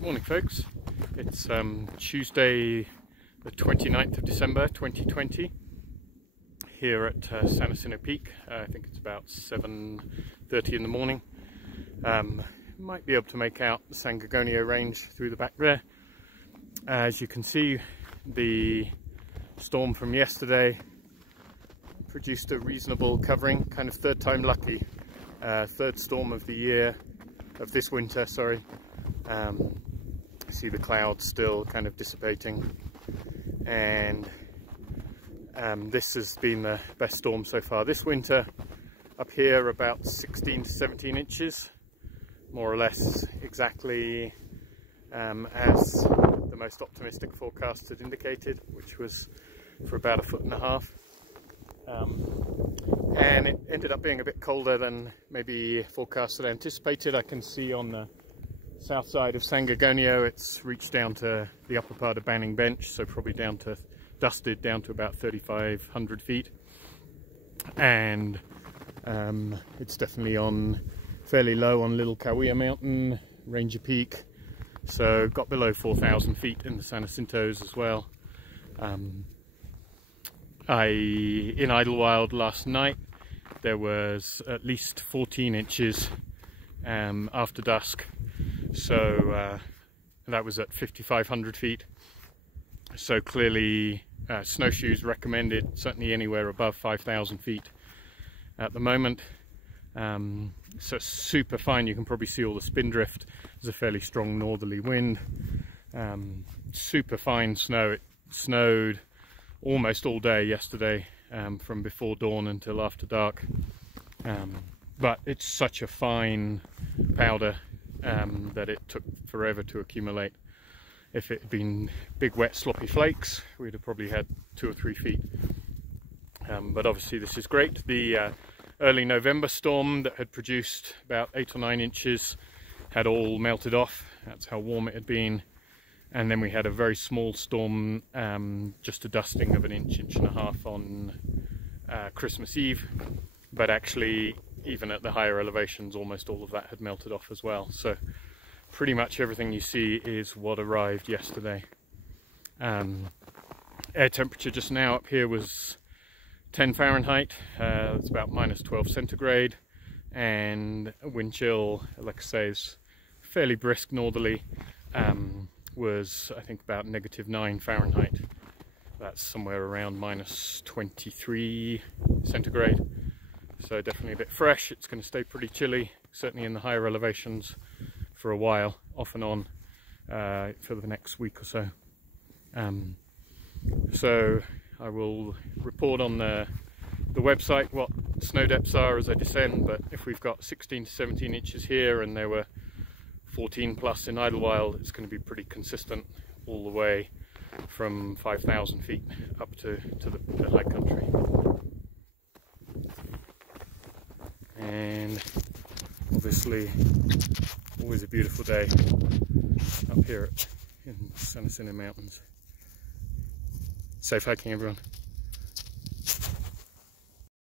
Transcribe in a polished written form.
Morning folks, it's Tuesday the 29th of December 2020 here at San Jacinto Peak. I think it's about 7:30 in the morning. Might be able to make out the San Gorgonio range through the back there. As you can see, the storm from yesterday produced a reasonable covering, kind of third time lucky, third storm of the year, of this winter, sorry. See the clouds still kind of dissipating, and this has been the best storm so far this winter. Up here about 16 to 17 inches, more or less exactly as the most optimistic forecast had indicated, which was for about 1.5 feet. And it ended up being a bit colder than maybe forecasts had anticipated. I can see on the south side of San Gorgonio it's reached down to the upper part of Banning Bench, so probably dusted down to about 3,500 feet, and it's definitely on fairly low on Little Cahuilla Mountain, Ranger Peak, so got below 4,000 feet in the San Jacintos as well. In Idlewild last night there was at least 14 inches after dusk, so that was at 5,500 feet, so clearly snowshoes recommended, certainly anywhere above 5,000 feet at the moment. So super fine, you can probably see all the spindrift. There's a fairly strong northerly wind, super fine snow. It snowed almost all day yesterday, from before dawn until after dark, but it's such a fine powder that it took forever to accumulate. If it had been big wet sloppy flakes, we'd have probably had 2 or 3 feet, but obviously this is great. The early November storm that had produced about 8 or 9 inches had all melted off. That's how warm it had been. And then we had a very small storm, just a dusting of 1 inch, 1.5 inches on Christmas Eve, but actually even at the higher elevations almost all of that had melted off as well. So pretty much everything you see is what arrived yesterday. Air temperature just now up here was 10 Fahrenheit, it's about -12 centigrade, and wind chill, like I say, is fairly brisk northerly, was I think about -9 Fahrenheit. That's somewhere around -23 centigrade. So definitely a bit fresh. It's going to stay pretty chilly, certainly in the higher elevations for a while, off and on, for the next week or so. So I will report on the website what snow depths are as I descend, but if we've got 16 to 17 inches here and there were 14 plus in Idlewild, it's going to be pretty consistent all the way from 5,000 feet up to the high country. And obviously always a beautiful day up here in San Jacinto Mountains. Safe hiking everyone.